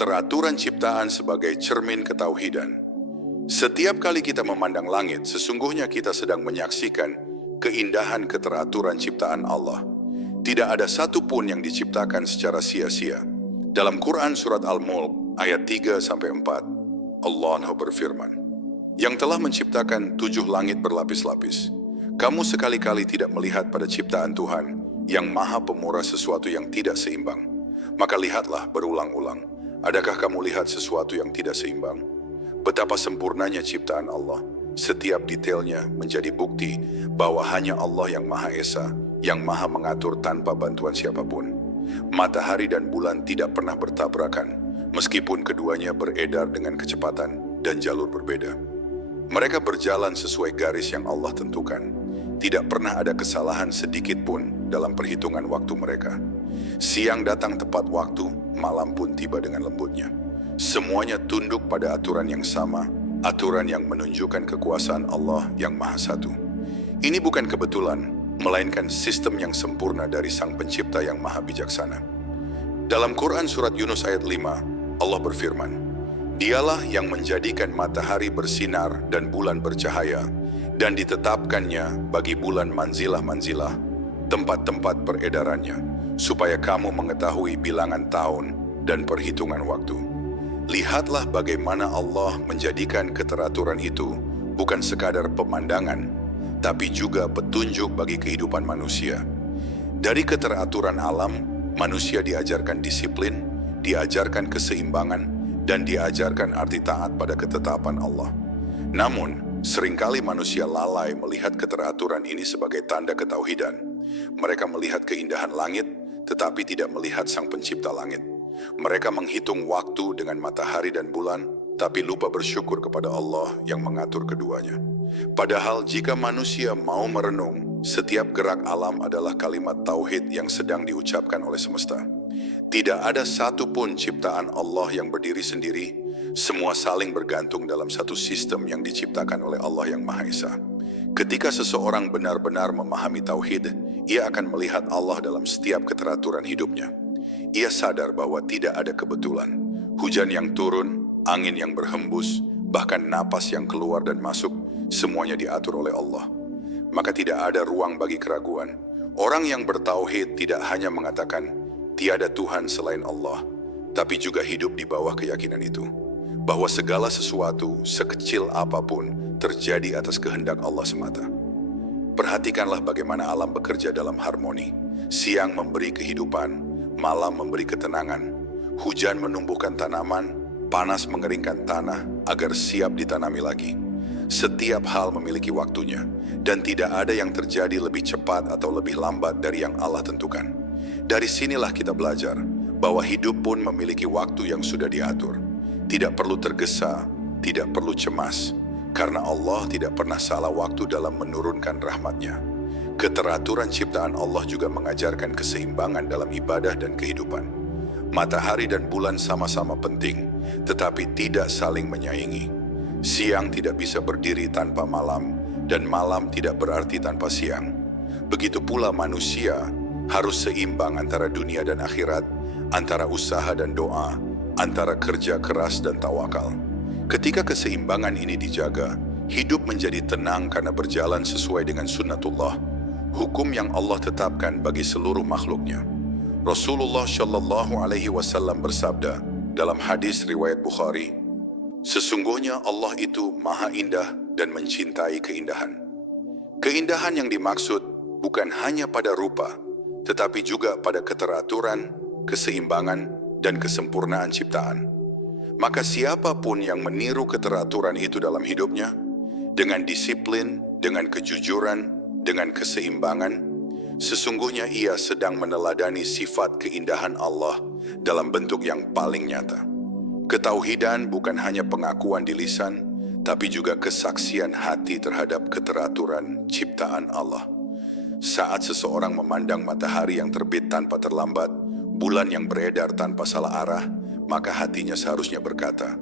Keteraturan ciptaan sebagai cermin ketauhidan. Setiap kali kita memandang langit, sesungguhnya kita sedang menyaksikan keindahan keteraturan ciptaan Allah. Tidak ada satupun yang diciptakan secara sia-sia. Dalam Quran Surat Al-Mulk ayat 3-4, Allah berfirman, yang telah menciptakan 7 langit berlapis-lapis. Kamu sekali-kali tidak melihat pada ciptaan Tuhan yang maha pemurah sesuatu yang tidak seimbang. Maka lihatlah berulang-ulang. Adakah kamu lihat sesuatu yang tidak seimbang? Betapa sempurnanya ciptaan Allah. Setiap detailnya menjadi bukti bahwa hanya Allah yang Maha Esa, yang Maha mengatur tanpa bantuan siapapun. Matahari dan bulan tidak pernah bertabrakan, meskipun keduanya beredar dengan kecepatan dan jalur berbeda. Mereka berjalan sesuai garis yang Allah tentukan. Tidak pernah ada kesalahan sedikit pun dalam perhitungan waktu mereka. Siang datang tepat waktu, malam pun tiba dengan lembutnya. Semuanya tunduk pada aturan yang sama, aturan yang menunjukkan kekuasaan Allah yang Maha Satu. Ini bukan kebetulan, melainkan sistem yang sempurna dari Sang Pencipta yang Maha Bijaksana. Dalam Quran Surat Yunus ayat 5, Allah berfirman, Dialah yang menjadikan matahari bersinar dan bulan bercahaya, dan ditetapkannya bagi bulan manzilah-manzilah, tempat-tempat peredarannya, supaya kamu mengetahui bilangan tahun dan perhitungan waktu. Lihatlah bagaimana Allah menjadikan keteraturan itu bukan sekadar pemandangan, tapi juga petunjuk bagi kehidupan manusia. Dari keteraturan alam, manusia diajarkan disiplin, diajarkan keseimbangan, dan diajarkan arti taat pada ketetapan Allah. Namun, seringkali manusia lalai melihat keteraturan ini sebagai tanda ketauhidan. Mereka melihat keindahan langit, tetapi tidak melihat Sang Pencipta langit. Mereka menghitung waktu dengan matahari dan bulan, tapi lupa bersyukur kepada Allah yang mengatur keduanya. Padahal jika manusia mau merenung, setiap gerak alam adalah kalimat tauhid yang sedang diucapkan oleh semesta. Tidak ada satu pun ciptaan Allah yang berdiri sendiri, semua saling bergantung dalam satu sistem yang diciptakan oleh Allah yang Maha Esa. Ketika seseorang benar-benar memahami tauhid, ia akan melihat Allah dalam setiap keteraturan hidupnya. Ia sadar bahwa tidak ada kebetulan. Hujan yang turun, angin yang berhembus, bahkan napas yang keluar dan masuk, semuanya diatur oleh Allah. Maka tidak ada ruang bagi keraguan. Orang yang bertauhid tidak hanya mengatakan, tiada Tuhan selain Allah, tapi juga hidup di bawah keyakinan itu, bahwa segala sesuatu, sekecil apapun, terjadi atas kehendak Allah semata. Perhatikanlah bagaimana alam bekerja dalam harmoni. Siang memberi kehidupan, malam memberi ketenangan. Hujan menumbuhkan tanaman, panas mengeringkan tanah agar siap ditanami lagi. Setiap hal memiliki waktunya, dan tidak ada yang terjadi lebih cepat atau lebih lambat dari yang Allah tentukan. Dari sinilah kita belajar bahwa hidup pun memiliki waktu yang sudah diatur. Tidak perlu tergesa, tidak perlu cemas, karena Allah tidak pernah salah waktu dalam menurunkan rahmat-Nya. Keteraturan ciptaan Allah juga mengajarkan keseimbangan dalam ibadah dan kehidupan. Matahari dan bulan sama-sama penting, tetapi tidak saling menyaingi. Siang tidak bisa berdiri tanpa malam, dan malam tidak berarti tanpa siang. Begitu pula manusia harus seimbang antara dunia dan akhirat, antara usaha dan doa, antara kerja keras dan tawakal. Ketika keseimbangan ini dijaga, hidup menjadi tenang karena berjalan sesuai dengan sunnatullah, hukum yang Allah tetapkan bagi seluruh makhluknya. Rasulullah Shallallahu Alaihi Wasallam bersabda dalam hadis riwayat Bukhari, sesungguhnya Allah itu maha indah dan mencintai keindahan. Keindahan yang dimaksud bukan hanya pada rupa, tetapi juga pada keteraturan, keseimbangan, dan kesempurnaan ciptaan. Maka siapapun yang meniru keteraturan itu dalam hidupnya, dengan disiplin, dengan kejujuran, dengan keseimbangan, sesungguhnya ia sedang meneladani sifat keindahan Allah dalam bentuk yang paling nyata. Ketauhidan bukan hanya pengakuan di lisan, tapi juga kesaksian hati terhadap keteraturan ciptaan Allah. Saat seseorang memandang matahari yang terbit tanpa terlambat, bulan yang beredar tanpa salah arah, maka hatinya seharusnya berkata,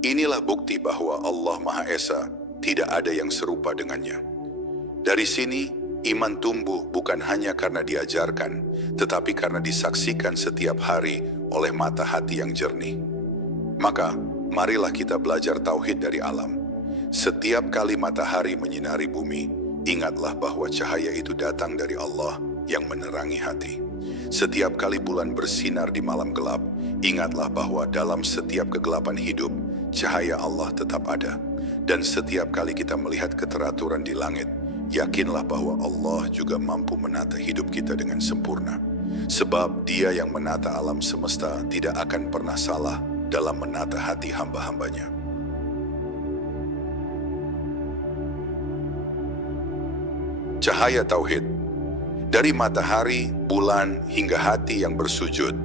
inilah bukti bahwa Allah Maha Esa, tidak ada yang serupa dengannya. Dari sini, iman tumbuh bukan hanya karena diajarkan, tetapi karena disaksikan setiap hari oleh mata hati yang jernih. Maka, marilah kita belajar tauhid dari alam. Setiap kali matahari menyinari bumi, ingatlah bahwa cahaya itu datang dari Allah yang menerangi hati. Setiap kali bulan bersinar di malam gelap, ingatlah bahwa dalam setiap kegelapan hidup, cahaya Allah tetap ada. Dan setiap kali kita melihat keteraturan di langit, yakinlah bahwa Allah juga mampu menata hidup kita dengan sempurna. Sebab Dia yang menata alam semesta tidak akan pernah salah dalam menata hati hamba-hambanya. Cahaya Tauhid. Dari matahari, bulan, hingga hati yang bersujud,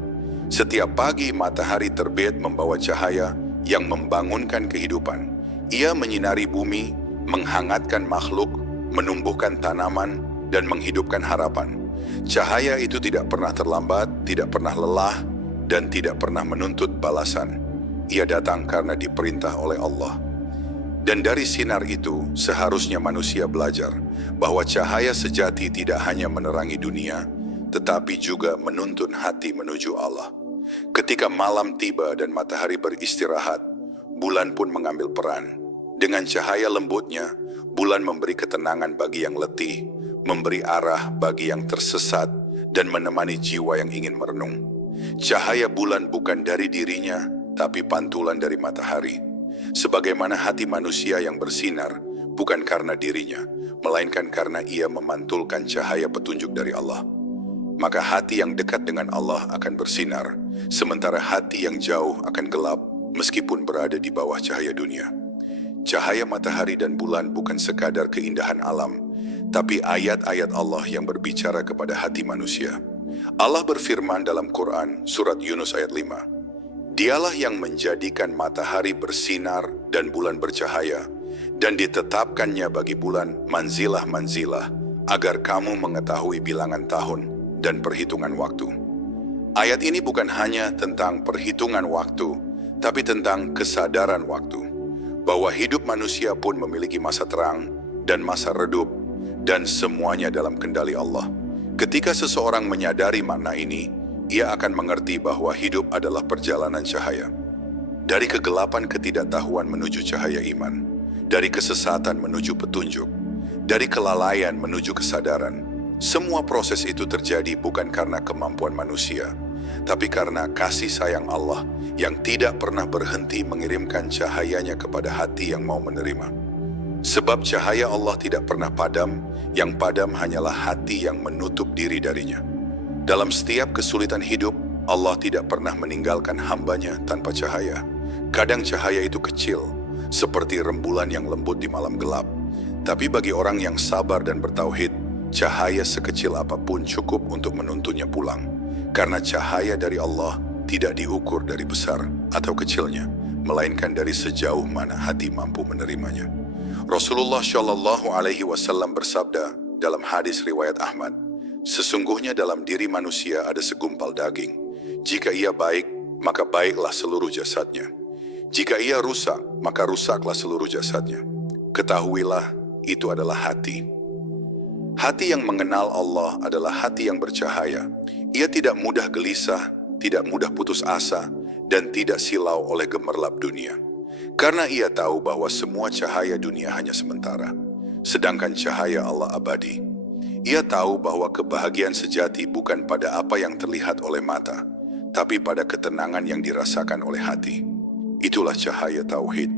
setiap pagi matahari terbit membawa cahaya yang membangunkan kehidupan. Ia menyinari bumi, menghangatkan makhluk, menumbuhkan tanaman, dan menghidupkan harapan. Cahaya itu tidak pernah terlambat, tidak pernah lelah, dan tidak pernah menuntut balasan. Ia datang karena diperintah oleh Allah. Dan dari sinar itu, seharusnya manusia belajar bahwa cahaya sejati tidak hanya menerangi dunia, tetapi juga menuntun hati menuju Allah. Ketika malam tiba dan matahari beristirahat, bulan pun mengambil peran. Dengan cahaya lembutnya, bulan memberi ketenangan bagi yang letih, memberi arah bagi yang tersesat, dan menemani jiwa yang ingin merenung. Cahaya bulan bukan dari dirinya, tapi pantulan dari matahari. Sebagaimana hati manusia yang bersinar, bukan karena dirinya, melainkan karena ia memantulkan cahaya petunjuk dari Allah. Maka hati yang dekat dengan Allah akan bersinar, sementara hati yang jauh akan gelap, meskipun berada di bawah cahaya dunia. Cahaya matahari dan bulan bukan sekadar keindahan alam, tapi ayat-ayat Allah yang berbicara kepada hati manusia. Allah berfirman dalam Quran, surat Yunus ayat 5, Dialah yang menjadikan matahari bersinar dan bulan bercahaya, dan ditetapkannya bagi bulan manzilah-manzilah, agar kamu mengetahui bilangan tahun dan perhitungan waktu. Ayat ini bukan hanya tentang perhitungan waktu, tapi tentang kesadaran waktu. Bahwa hidup manusia pun memiliki masa terang dan masa redup, dan semuanya dalam kendali Allah. Ketika seseorang menyadari makna ini, ia akan mengerti bahwa hidup adalah perjalanan cahaya. Dari kegelapan ketidaktahuan menuju cahaya iman, dari kesesatan menuju petunjuk, dari kelalaian menuju kesadaran. Semua proses itu terjadi bukan karena kemampuan manusia, tapi karena kasih sayang Allah yang tidak pernah berhenti mengirimkan cahayanya kepada hati yang mau menerima. Sebab cahaya Allah tidak pernah padam, yang padam hanyalah hati yang menutup diri darinya. Dalam setiap kesulitan hidup, Allah tidak pernah meninggalkan hambanya tanpa cahaya. Kadang cahaya itu kecil, seperti rembulan yang lembut di malam gelap. Tapi bagi orang yang sabar dan bertauhid, cahaya sekecil apapun cukup untuk menuntunnya pulang. Karena cahaya dari Allah tidak diukur dari besar atau kecilnya, melainkan dari sejauh mana hati mampu menerimanya. Rasulullah Shallallahu Alaihi Wasallam bersabda dalam hadis riwayat Ahmad, sesungguhnya dalam diri manusia ada segumpal daging. Jika ia baik, maka baiklah seluruh jasadnya. Jika ia rusak, maka rusaklah seluruh jasadnya. Ketahuilah, itu adalah hati. Hati yang mengenal Allah adalah hati yang bercahaya. Ia tidak mudah gelisah, tidak mudah putus asa, dan tidak silau oleh gemerlap dunia. Karena ia tahu bahwa semua cahaya dunia hanya sementara, sedangkan cahaya Allah abadi. Ia tahu bahwa kebahagiaan sejati bukan pada apa yang terlihat oleh mata, tapi pada ketenangan yang dirasakan oleh hati. Itulah cahaya tauhid,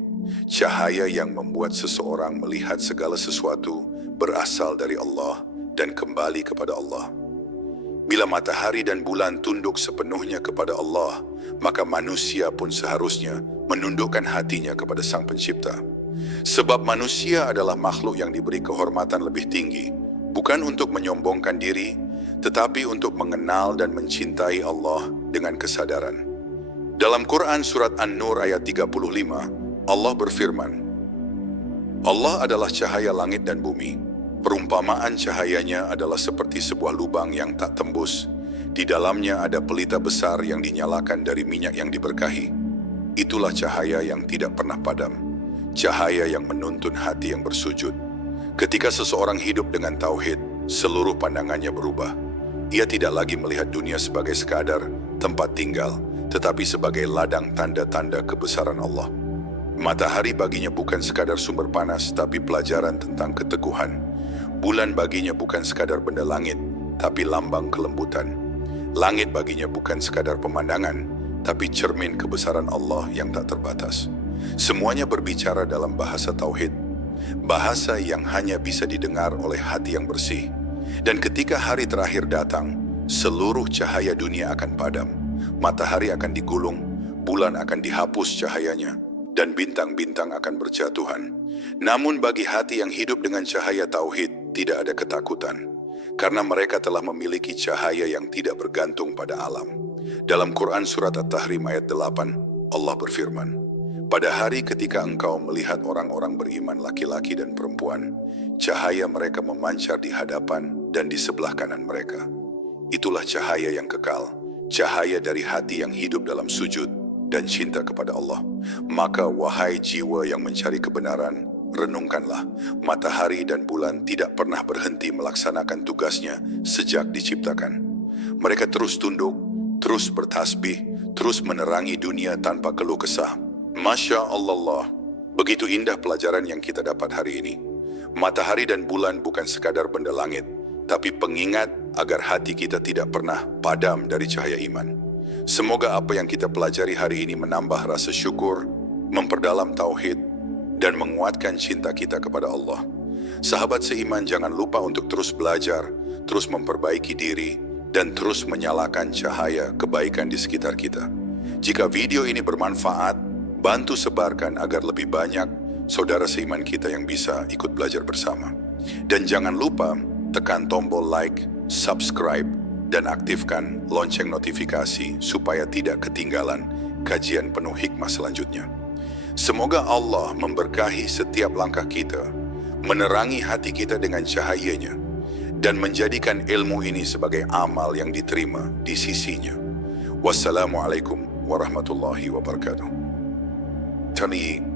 cahaya yang membuat seseorang melihat segala sesuatu berasal dari Allah dan kembali kepada Allah. Bila matahari dan bulan tunduk sepenuhnya kepada Allah, maka manusia pun seharusnya menundukkan hatinya kepada Sang Pencipta. Sebab manusia adalah makhluk yang diberi kehormatan lebih tinggi, bukan untuk menyombongkan diri, tetapi untuk mengenal dan mencintai Allah dengan kesadaran. Dalam Quran surat An-Nur ayat 35, Allah berfirman, Allah adalah cahaya langit dan bumi. Perumpamaan cahayanya adalah seperti sebuah lubang yang tak tembus. Di dalamnya ada pelita besar yang dinyalakan dari minyak yang diberkahi. Itulah cahaya yang tidak pernah padam, cahaya yang menuntun hati yang bersujud. Ketika seseorang hidup dengan tauhid, seluruh pandangannya berubah. Ia tidak lagi melihat dunia sebagai sekadar tempat tinggal, tetapi sebagai ladang tanda-tanda kebesaran Allah. Matahari baginya bukan sekadar sumber panas, tapi pelajaran tentang keteguhan. Bulan baginya bukan sekadar benda langit, tapi lambang kelembutan. Langit baginya bukan sekadar pemandangan, tapi cermin kebesaran Allah yang tak terbatas. Semuanya berbicara dalam bahasa tauhid, bahasa yang hanya bisa didengar oleh hati yang bersih. Dan ketika hari terakhir datang, seluruh cahaya dunia akan padam, matahari akan digulung, bulan akan dihapus cahayanya, dan bintang-bintang akan berjatuhan. Namun bagi hati yang hidup dengan cahaya tauhid, tidak ada ketakutan, karena mereka telah memiliki cahaya yang tidak bergantung pada alam. Dalam Quran Surat At-Tahrim ayat 8, Allah berfirman, "Pada hari ketika engkau melihat orang-orang beriman laki-laki dan perempuan, cahaya mereka memancar di hadapan dan di sebelah kanan mereka. Itulah cahaya yang kekal, cahaya dari hati yang hidup dalam sujud dan cinta kepada Allah. Maka wahai jiwa yang mencari kebenaran, renungkanlah, matahari dan bulan tidak pernah berhenti melaksanakan tugasnya sejak diciptakan. Mereka terus tunduk, terus bertasbih, terus menerangi dunia tanpa keluh kesah." Masya Allah, begitu indah pelajaran yang kita dapat hari ini. Matahari dan bulan bukan sekadar benda langit, tapi pengingat agar hati kita tidak pernah padam dari cahaya iman. Semoga apa yang kita pelajari hari ini menambah rasa syukur, memperdalam tauhid, dan menguatkan cinta kita kepada Allah. Sahabat seiman, jangan lupa untuk terus belajar, terus memperbaiki diri, dan terus menyalakan cahaya kebaikan di sekitar kita. Jika video ini bermanfaat, bantu sebarkan agar lebih banyak saudara seiman kita yang bisa ikut belajar bersama. Dan jangan lupa tekan tombol like, subscribe, dan aktifkan lonceng notifikasi supaya tidak ketinggalan kajian penuh hikmah selanjutnya. Semoga Allah memberkahi setiap langkah kita, menerangi hati kita dengan cahayanya, dan menjadikan ilmu ini sebagai amal yang diterima di sisinya. Wassalamualaikum warahmatullahi wabarakatuh. Tani